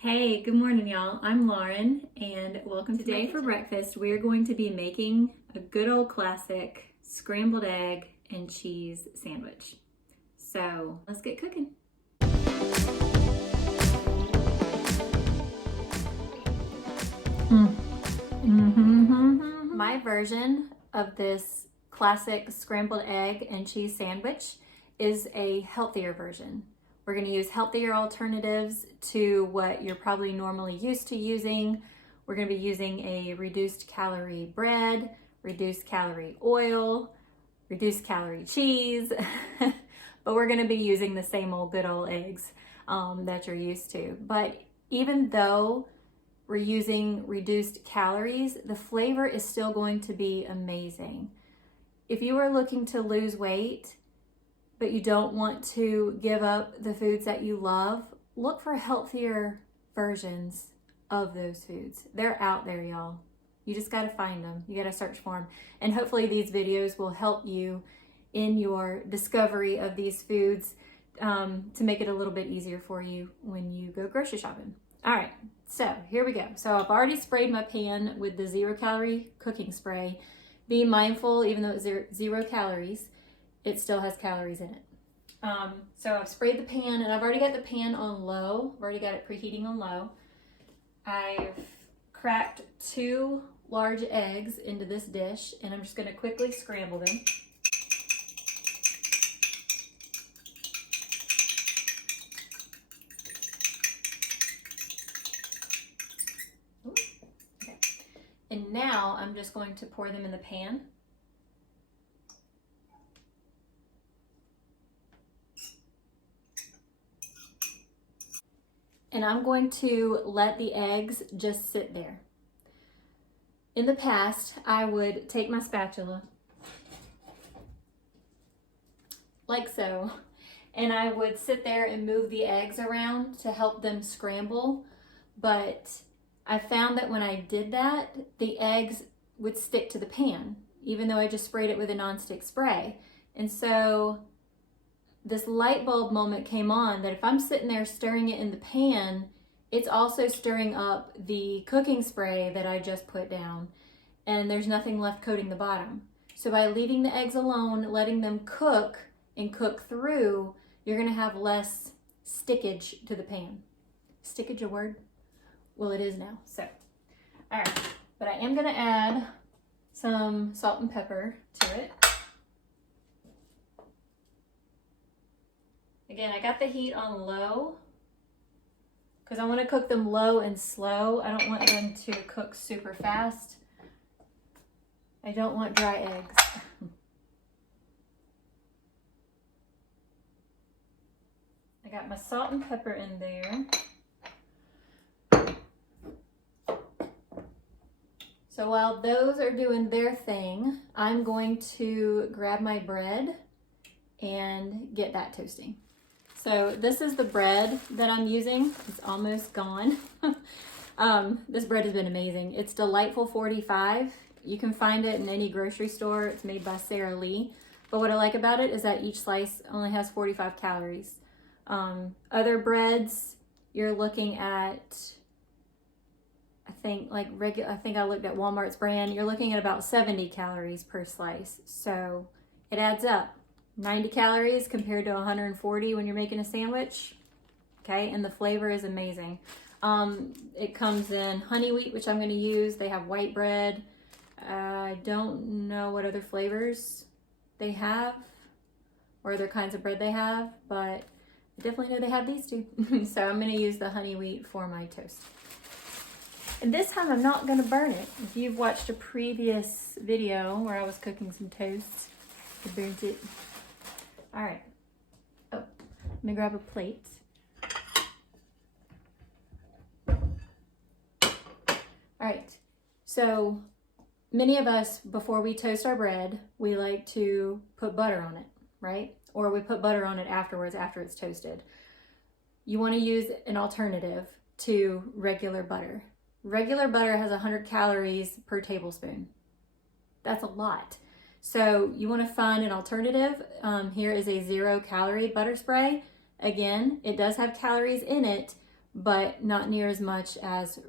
Hey, good morning, y'all. I'm Lauren, and welcome today for breakfast. We're going to be making a good old classic scrambled egg and cheese sandwich. So let's get cooking. My version of this classic scrambled egg and cheese sandwich is a healthier version. We're going to use healthier alternatives to what you're probably normally used to using. We're going to be using a reduced calorie bread, reduced calorie oil, reduced calorie cheese, but we're going to be using the same old good old eggs that you're used to. But even though we're using reduced calories, the flavor is still going to be amazing. If you are looking to lose weight, but you don't want to give up the foods that you love, look for healthier versions of those foods. They're out there, y'all. You just gotta find them. You gotta search for them. And hopefully these videos will help you in your discovery of these foods to make it a little bit easier for you when you go grocery shopping. All right, so here we go. So I've already sprayed my pan with the 0-calorie cooking spray. Be mindful, even though it's zero calories, it still has calories in it. So I've sprayed the pan, and I've already got the pan on low. I've already got it preheating on low. I've cracked 2 large eggs into this dish, and I'm just going to quickly scramble them. Ooh, okay. And now I'm just going to pour them in the pan. And I'm going to let the eggs just sit there. In the past, I would take my spatula, like so, and I would sit there and move the eggs around to help them scramble. But I found that when I did that, the eggs would stick to the pan, even though I just sprayed it with a nonstick spray. And so this light bulb moment came on that if I'm sitting there stirring it in the pan, it's also stirring up the cooking spray that I just put down, and there's nothing left coating the bottom. So by leaving the eggs alone, letting them cook and cook through, you're gonna have less stickage to the pan. Stickage a word? Well, it is now, so. All right, but I am gonna add some salt and pepper to it. Again, I got the heat on low because I want to cook them low and slow. I don't want them to cook super fast. I don't want dry eggs. I got my salt and pepper in there. So while those are doing their thing, I'm going to grab my bread and get that toasting. So this is the bread that I'm using. It's almost gone. This bread has been amazing. It's Delightful 45. You can find it in any grocery store. It's made by Sara. But what I like about it is that each slice only has 45 calories. Other breads, you're looking at, I think I looked at Walmart's brand. You're looking at about 70 calories per slice. So it adds up. 90 calories compared to 140 when you're making a sandwich. Okay, and the flavor is amazing. It comes in honey wheat, which I'm going to use. They have white bread. I don't know what other flavors they have or other kinds of bread they have, but I definitely know they have these two. So I'm going to use the honey wheat for my toast. And this time I'm not going to burn it. If you've watched a previous video where I was cooking some toast, I burnt it. All right. Oh, let me grab a plate. All right. So many of us, before we toast our bread, we like to put butter on it, right? Or we put butter on it afterwards, after it's toasted. You want to use an alternative to regular butter. Regular butter has 100 calories per tablespoon. That's a lot. So you want to find an alternative. Here is a 0-calorie butter spray. Again, it does have calories in it, but not near as much as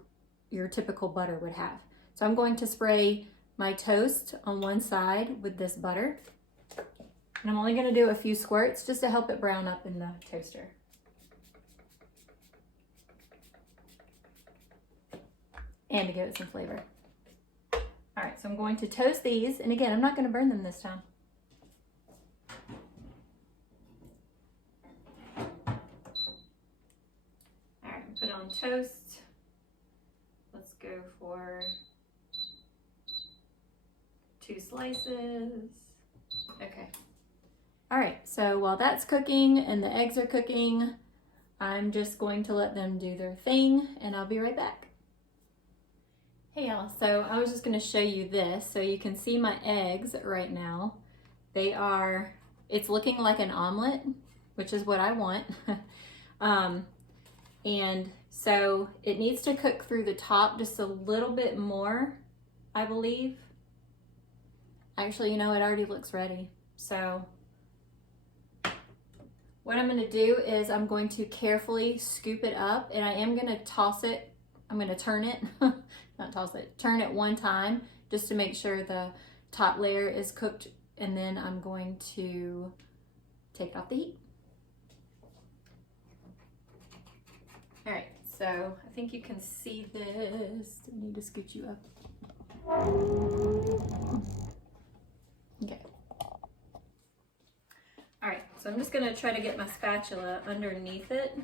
your typical butter would have. So I'm going to spray my toast on one side with this butter. And I'm only gonna do a few squirts just to help it brown up in the toaster. And to give it some flavor. All right, so I'm going to toast these. And again, I'm not gonna burn them this time. All right, put on toast. Let's go for 2 slices. Okay. All right, so while that's cooking and the eggs are cooking, I'm just going to let them do their thing and I'll be right back. Hey y'all, so I was just gonna show you this so you can see my eggs right now. It's looking like an omelet, which is what I want. And so it needs to cook through the top just a little bit more, I believe. Actually, you know, it already looks ready. So what I'm gonna do is I'm going to carefully scoop it up and I am gonna toss it. I'm gonna turn it, not toss it, turn it one time just to make sure the top layer is cooked, and then I'm going to take it off the heat. All right, so I think you can see this. I need to scoot you up. Okay. All right, so I'm just gonna try to get my spatula underneath it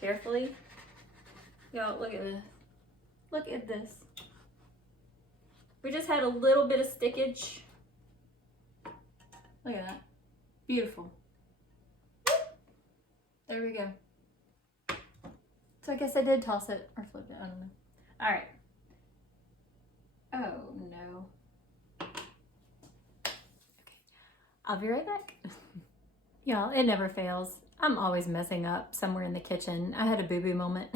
carefully. Y'all, look at this. Look at this. We just had a little bit of stickage. Look at that. Beautiful. There we go. So I guess I did toss it or flip it, I don't know. All right. Oh no. I'll be right back. Y'all, it never fails. I'm always messing up somewhere in the kitchen. I had a boo-boo moment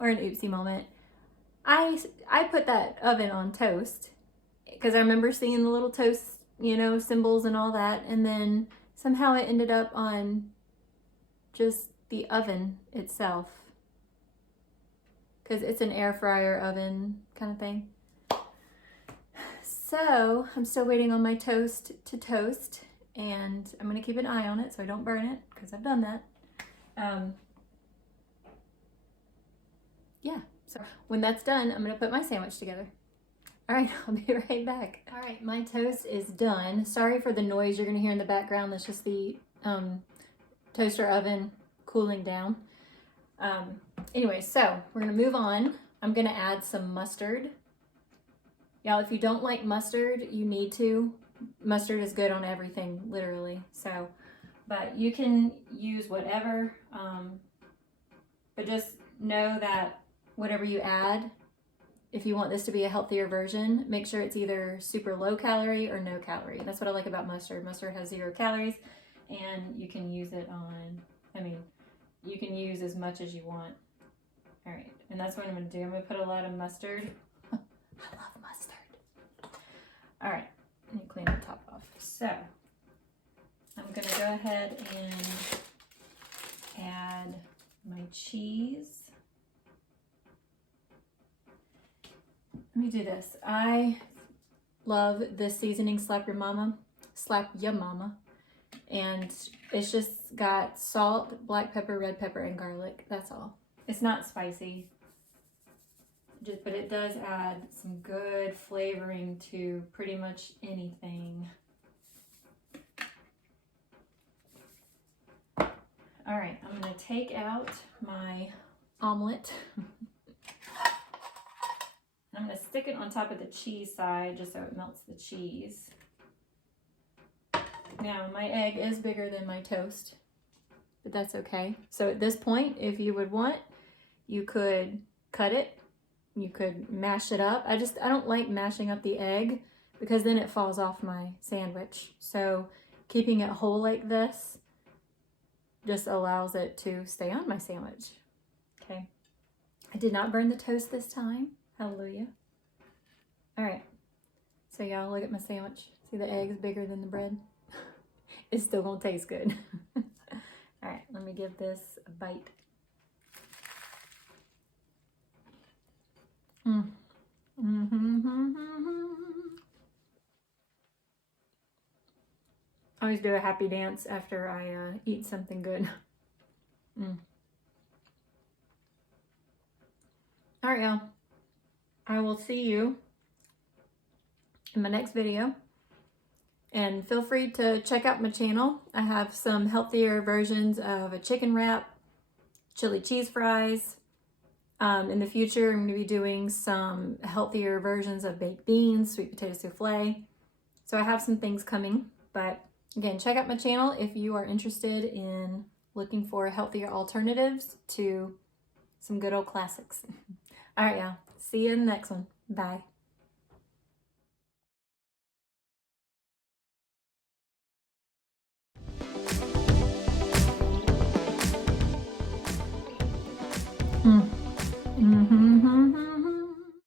or an oopsie moment. I put that oven on toast because I remember seeing the little toast, you know, symbols and all that. And then somehow it ended up on just the oven itself because it's an air fryer oven kind of thing. So I'm still waiting on my toast to toast, and I'm gonna keep an eye on it so I don't burn it because I've done that. Yeah, so when that's done, I'm gonna put my sandwich together. All right, I'll be right back. All right, my toast is done. Sorry for the noise you're gonna hear in the background. That's just the toaster oven cooling down. Anyway, so we're gonna move on. I'm gonna add some mustard. Y'all, if you don't like mustard, you need to. Mustard is good on everything, literally. So, but you can use whatever, but just know that whatever you add, if you want this to be a healthier version, make sure it's either super low calorie or no calorie. That's what I like about mustard. Mustard has 0 calories, and you can use it on, you can use as much as you want. All right, and that's what I'm gonna do. I'm gonna put a lot of mustard. I love mustard. All right, let me clean the top off. So I'm gonna go ahead and add my cheese. Let me do this. I love this seasoning, Slap Ya Mama. And it's just got salt, black pepper, red pepper, and garlic. That's all. It's not spicy. But it does add some good flavoring to pretty much anything. All right, I'm gonna take out my omelet. I'm gonna stick it on top of the cheese side just so it melts the cheese. Now, my egg is bigger than my toast, but that's okay. So at this point, if you would want, you could cut it. You could mash it up. I don't like mashing up the egg because then it falls off my sandwich. So keeping it whole like this just allows it to stay on my sandwich. Okay. I did not burn the toast this time. Hallelujah. All right. So y'all, look at my sandwich. See the egg's bigger than the bread? It's still gonna taste good. All right, let me give this a bite. I always do a happy dance after I eat something good. All right, y'all. I will see you in my next video. And feel free to check out my channel. I have some healthier versions of a chicken wrap, chili cheese fries. In the future, I'm going to be doing some healthier versions of baked beans, sweet potato souffle. So I have some things coming. But again, check out my channel if you are interested in looking for healthier alternatives to some good old classics. All right, y'all. See you in the next one. Bye. Mm.